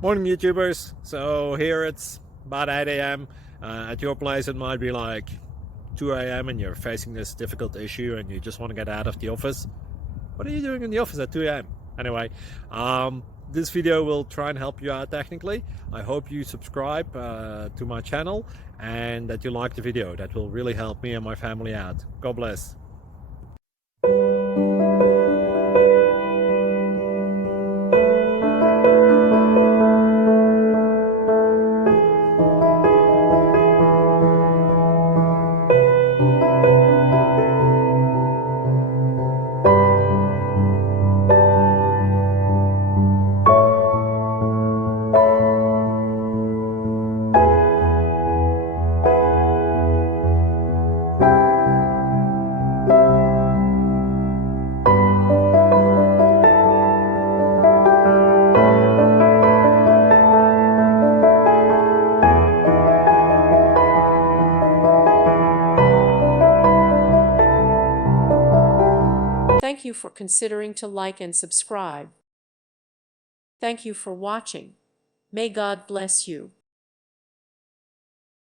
Morning, YouTubers. So here it's about 8 a.m. At your place, it might be like 2 a.m. and you're facing this difficult issue and you just want to get out of the office. What are you doing in the office at 2 a.m.? Anyway, this video will try and help you out technically. I hope you subscribe to my channel and that you like the video. That will really help me and my family out. God bless. Thank you for considering to like and subscribe. Thank you for watching. May God bless you.